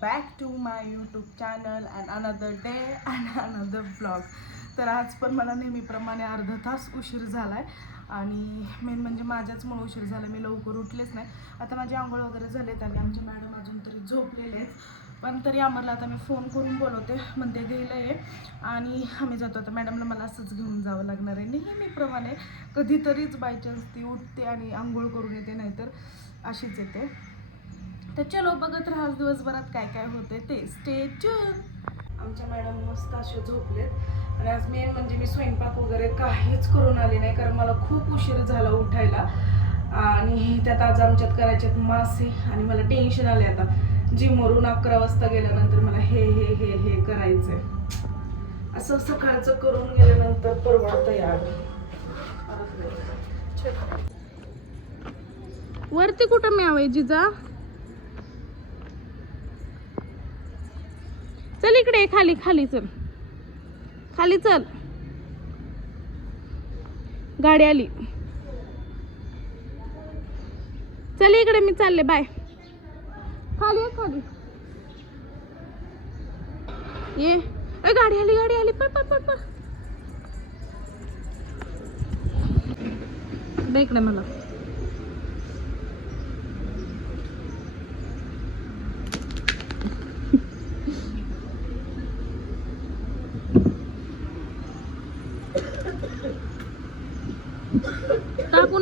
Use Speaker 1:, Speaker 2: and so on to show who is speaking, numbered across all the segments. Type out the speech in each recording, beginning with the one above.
Speaker 1: Back to my YouTube channel and another day and another blog तर आज पण मला नेहमीप्रमाणे अर्धा तास उशीर झाला आहे आणि मेन म्हणजे माझ्याचमुळे उशीर झाला मी लवकर उठलेच नाही. आता माझे आंघोळ वगैरे झालेत आणि आमचे मॅडम अजून तरी झोपलेले आहेत. पण तरी आम्हाला आता मी फोन करून बोलवते म्हणते गेलं आहे. आणि आम्ही जातो. आता मॅडमला मला असंच घेऊन जावं लागणार आहे. नेहमीप्रमाणे कधीतरीच बायचान्स ती उठते आणि आंघोळ करून येते नाहीतर अशीच येते. तर चलो बघत राहा दिवसभरात काय काय होते ते स्टे आमच्या मॅडम मस्त असे झोपलेत. आणि आज मेन म्हणजे मी स्वयंपाक वगैरे काहीच करून आले नाही कारण मला खूप उशीर झाला उठायला. आणि त्यात आज आमच्यात करायच्यात मासे आणि मला टेन्शन आले आता. जिमवरून अकरा वाजता गेल्यानंतर मला हे हे हे हे करायचंय. असं सकाळचं करून गेल्यानंतर परवडतं यार. वरती कुठं मिळावं जिजा? चल इकडे खाली खाली चल. खाली चल. गाडी आली. चल इकडे मी चालले बाय. खाली ये, खाली. ये. ए, गाडी आली गाडी आली. पळ पळ पळ पळ. इकडे मला टाकू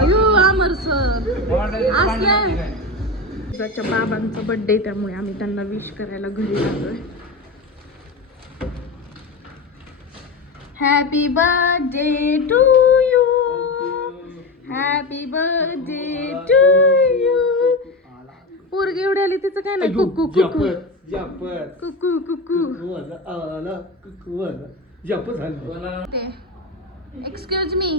Speaker 1: अयो अमर सर. असले त्याच्या बाबांचा बर्थडे त्यामुळे आम्ही त्यांना विश करायला घरी जातोय. Happy birthday to you happy birthday to you पोरगी एवढी आली तिचं काय नाही? कुकू कुकू. कुकू कुकू. ते. Excuse me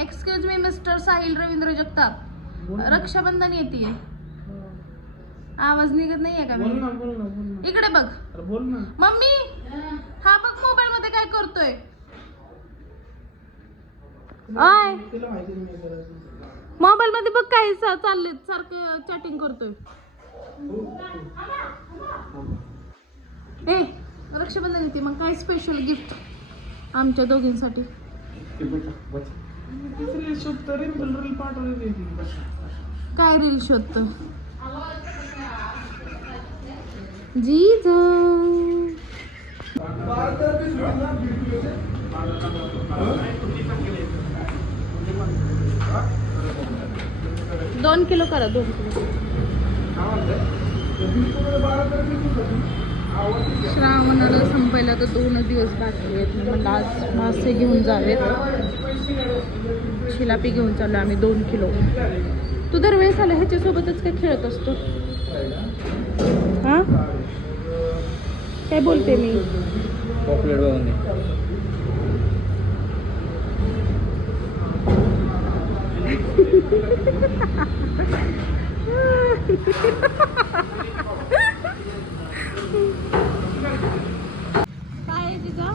Speaker 1: excuse me mister Sahil Ravindra Jagtap Raksha Bandhan येते आवाज निघत नाहीये का मी? इकडे बघ. मम्मी हा बघ मोबाईल मध्ये काय करतोय. आय. मोबाईल मध्ये बघ काय चा- चाललंय सारखं चॅटिंग करतोय. ए रक्षाबंधन येते मग काय स्पेशल गिफ्ट आमच्या दोघींसाठी? काय रील शोधतो जीज. दोन किलो करा दोन किलो. श्रावणाला संपायला तर दोनच दिवस बाकी आहेत. म्हणलं आज मासे घेऊन जावेत. शिलापी घेऊन चाललो आम्ही दोन किलो. तू दर वेळेस आला ह्याच्यासोबतच काय खेळत असतो? हा? काय बोलते मी?
Speaker 2: पॉप्युलर बघून
Speaker 1: काय आहे तिचा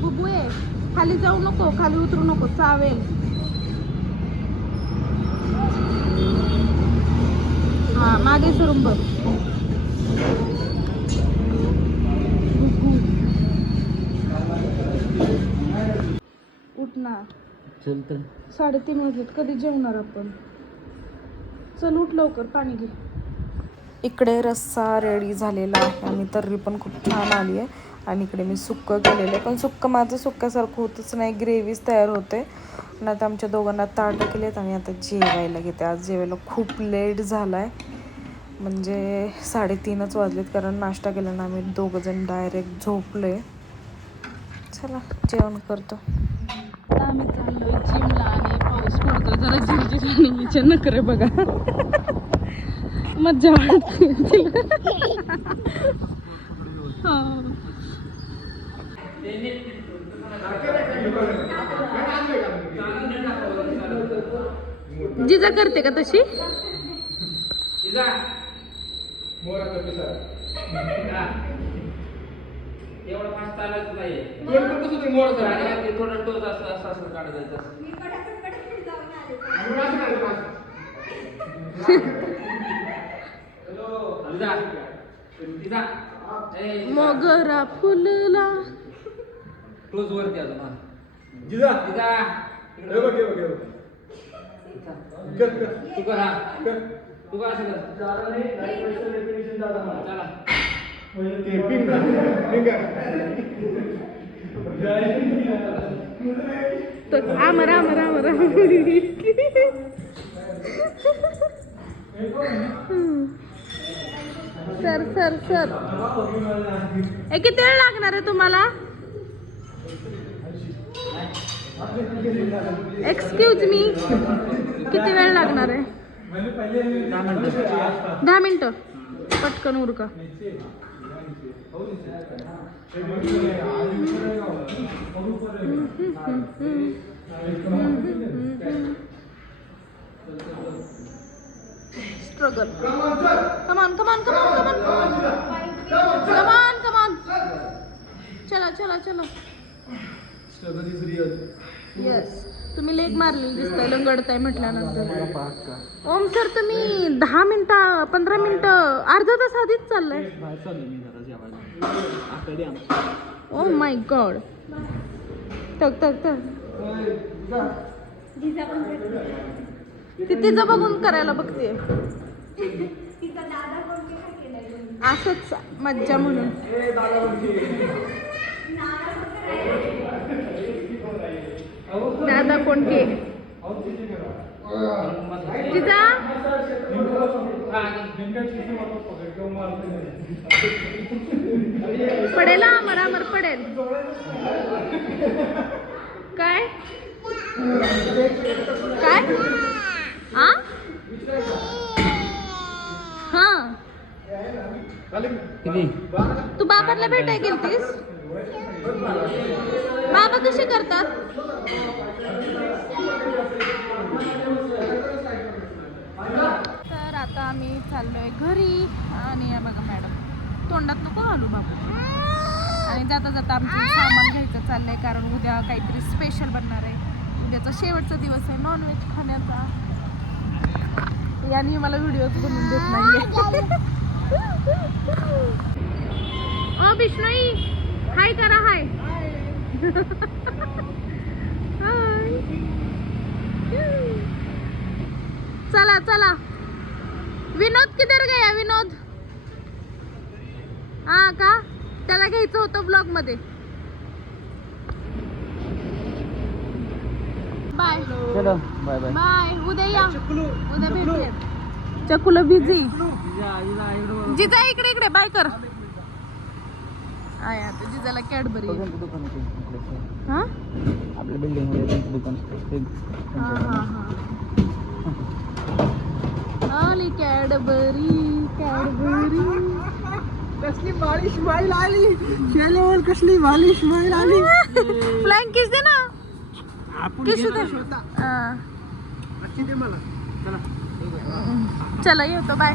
Speaker 1: बुबू आहे खाली जाऊ नको खाली उतरू नको चावेल. हा मागे सरून बघ. बुबू. उठ ना
Speaker 2: चल तर.
Speaker 1: साडेतीन वाजलेत कधी जेवणार आपण? चल उठ लवकर पाणी घे. इकडे रस्सा रेडी झालेला आहे. आणि तर्री पण खूप छान आली आहे. आणि इकडे मी सुक्कं केलेलं आहे. पण सुक्कं माझं सुक्क्यासारखं होतच नाही. ग्रेव्हीच तयार होते. आणि आता आमच्या दोघांना ताटं केलेत आणि आता जेवायला घेते. आज जेवायला खूप लेट झाला आहे म्हणजे साडेतीनच वाजलेत कारण नाश्ता केला ना आम्ही दोघंजण डायरेक्ट झोपलोय. चला जेवण करतो. आता आम्ही चाललोय जिमला आणि पाऊस पडतोय. जरा जिमची आणि नखरे बघा. मज्जा वाटते हो. जिजा करते का तशी?
Speaker 2: एवढं फास्ट चालायचं नाही थोडं टोच असं असं असं
Speaker 1: मोगरा फुलला
Speaker 2: टोच वरती अजून हा.
Speaker 3: जिजा.
Speaker 2: तिचा
Speaker 3: हे बघ हे बघ हे बघ. कर कर
Speaker 2: तू कर हा.
Speaker 3: कर.
Speaker 2: तू कर असं कर. चला.
Speaker 3: ते पिंग पिंग
Speaker 1: तर आमर आमर आमर सर सर सर. ए किती वेळ लागणार आहे तुम्हाला? एक्सक्यूज मी किती वेळ लागणार आहे? दहा मिनटं. पटकन उरका. स्ट्रगल कमान कमान कमान कमान कमान कमान चला चला चला.
Speaker 3: स्ट्रगल इज रिअल
Speaker 1: येस तुम्ही लेग मारलेली दिसताय लंगडताय म्हटल्यानंतर. ओम सर तुम्ही दहा मिनिटं पंधरा मिनिटं अर्धा तास आधीच चाललंय. ओ माय गॉड तक तक तक ती तिचं बघून करायला बघते असंच मज्जा म्हणून. दादा कोणते जिजा? पडेल हा, अमर अमर पडेल. काय? काय? हा?
Speaker 2: किती?
Speaker 1: तू बाबांना भेटाय गेलतीस? बाबा कसे करतात? तर आता आम्ही चाललोय घरी आणि बघा मॅडम तोंडात नको घालू बाबू. आणि जाता जाता आमचं सामान घ्यायचं चाललंय कारण उद्या काहीतरी स्पेशल बनणार आहे. उद्याचा शेवटचा दिवस आहे नॉनव्हेज खाण्याचा. याने मला व्हिडिओज बनवून देत नाही ओ हाय करा हाय. हाय. चला चला. विनोद किधर गया विनोद? हा का? त्याला घ्यायचं होतं ब्लॉगमध्ये. बाय
Speaker 2: चलो बाय बाय
Speaker 1: बाय उद्या या. उद्या भेटूया चकुल बिझी जिजा इकडे इकडे. बाय कर. आया आता जिजाला कॅडबरी
Speaker 2: दुकान
Speaker 1: हा?
Speaker 2: आपल्या बिल्डिंगमध्ये त्यांचं दुकान
Speaker 1: हा हा हा आली कॅडबरी कॅडबरी.
Speaker 3: कसली बालिश स्माईल आली. शेलोल कसली बालिश स्माईल आली.
Speaker 1: फ्लाइंग किस दे ना.
Speaker 3: आपण
Speaker 1: किस
Speaker 3: गेलो
Speaker 1: दे
Speaker 3: स्वतः. अच्छी दे मला. चला.
Speaker 1: चला येतो बाय